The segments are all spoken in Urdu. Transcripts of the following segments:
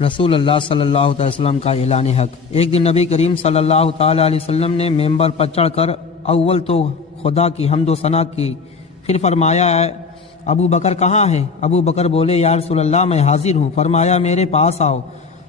رسول اللہ صلی اللہ علیہ وسلم کا اعلان حق۔ ایک دن نبی کریم صلی اللہ تعالی علیہ وسلم نے ممبر پر چڑھ کر اول تو خدا کی حمد و ثنا کی، پھر فرمایا ابو بکر کہاں ہے؟ ابو بکر بولے یا رسول اللہ میں حاضر ہوں۔ فرمایا میرے پاس آؤ۔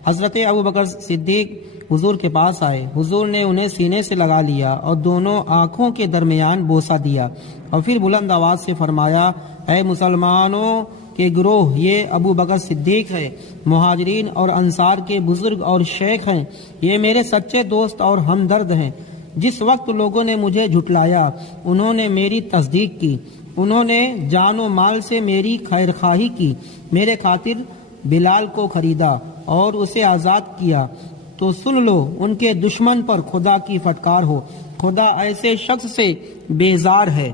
حضرت ابو بکر صدیق حضور کے پاس آئے، حضور نے انہیں سینے سے لگا لیا اور دونوں آنکھوں کے درمیان بوسہ دیا اور پھر بلند آواز سے فرمایا اے مسلمانوں کے گروہ، یہ ابو بکر صدیق ہے، مہاجرین اور انصار کے بزرگ اور شیخ ہیں، یہ میرے سچے دوست اور ہمدرد ہیں۔ جس وقت لوگوں نے مجھے جھٹلایا انہوں نے میری تصدیق کی، انہوں نے جان و مال سے میری خیر خواہی کی، میرے خاطر بلال کو خریدا اور اسے آزاد کیا، تو سن لو ان کے دشمن پر خدا کی پھٹکار ہو، خدا ایسے شخص سے بیزار ہے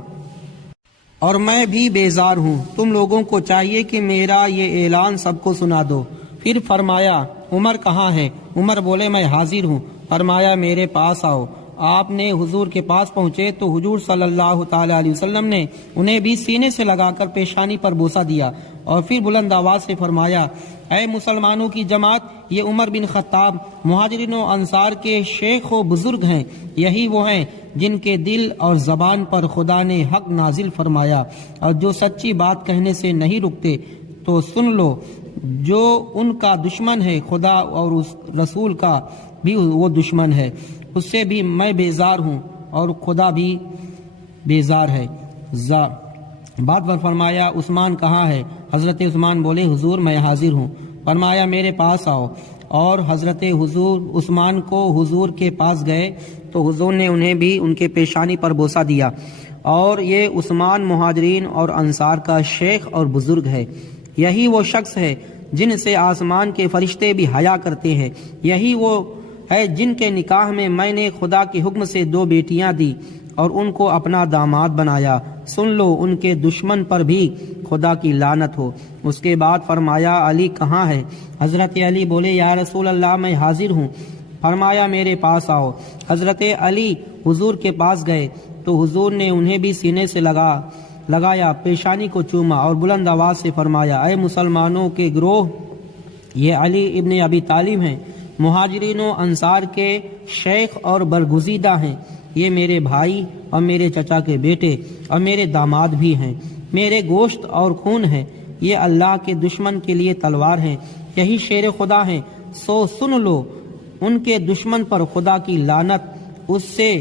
اور میں بھی بیزار ہوں۔ تم لوگوں کو چاہیے کہ میرا یہ اعلان سب کو سنا دو۔ پھر فرمایا عمر کہاں ہے؟ عمر بولے میں حاضر ہوں۔ فرمایا میرے پاس آؤ۔ آپ نے حضور کے پاس پہنچے تو حضور صلی اللہ تعالی علیہ وسلم نے انہیں بھی سینے سے لگا کر پیشانی پر بوسہ دیا اور پھر بلند آواز سے فرمایا اے مسلمانوں کی جماعت، یہ عمر بن خطاب مہاجرین و انصار کے شیخ و بزرگ ہیں، یہی وہ ہیں جن کے دل اور زبان پر خدا نے حق نازل فرمایا اور جو سچی بات کہنے سے نہیں رکتے۔ تو سن لو، جو ان کا دشمن ہے خدا اور اس رسول کا بھی وہ دشمن ہے، اس سے بھی میں بیزار ہوں اور خدا بھی بیزار ہے۔ بعد پر فرمایا عثمان کہاں ہے؟ حضرت عثمان بولے حضور میں حاضر ہوں۔ فرمایا میرے پاس آؤ، اور حضرت حضور عثمان کو حضور کے پاس گئے تو حضور نے انہیں بھی ان کے پیشانی پر بوسہ دیا، اور یہ عثمان مہاجرین اور انصار کا شیخ اور بزرگ ہے، یہی وہ شخص ہے جن سے آسمان کے فرشتے بھی حیا کرتے ہیں، یہی وہ ہے جن کے نکاح میں میں نے خدا کے حکم سے 2 بیٹیاں دی اور ان کو اپنا داماد بنایا، سن لو ان کے دشمن پر بھی خدا کی لعنت ہو۔ اس کے بعد فرمایا علی کہاں ہے؟ حضرت علی بولے یا رسول اللہ میں حاضر ہوں۔ فرمایا میرے پاس آؤ۔ حضرت علی حضور کے پاس گئے تو حضور نے انہیں بھی سینے سے لگایا، پیشانی کو چوما اور بلند آواز سے فرمایا اے مسلمانوں کے گروہ، یہ علی ابن ابی طالب ہیں، مہاجرین و انصار کے شیخ اور برگزیدہ ہیں، یہ میرے بھائی اور میرے چچا کے بیٹے اور میرے داماد بھی ہیں، میرے گوشت اور خون ہیں، یہ اللہ کے دشمن کے لیے تلوار ہیں، یہی شیر خدا ہیں، سو سن لو ان کے دشمن پر خدا کی لعنت، اس سے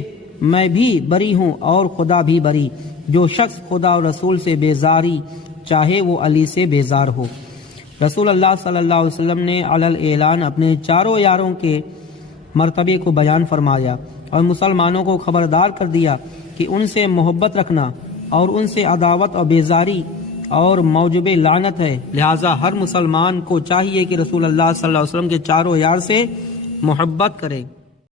میں بھی بری ہوں اور خدا بھی بری۔ جو شخص خدا اور رسول سے بیزاری چاہے وہ علی سے بیزار ہو۔ رسول اللہ صلی اللہ علیہ وسلم نے علی الاعلان اپنے چاروں یاروں کے مرتبے کو بیان فرمایا اور مسلمانوں کو خبردار کر دیا کہ ان سے محبت رکھنا اور ان سے عداوت اور بیزاری اور موجب لعنت ہے، لہٰذا ہر مسلمان کو چاہیے کہ رسول اللہ صلی اللہ علیہ وسلم کے چاروں یار سے محبت کرے۔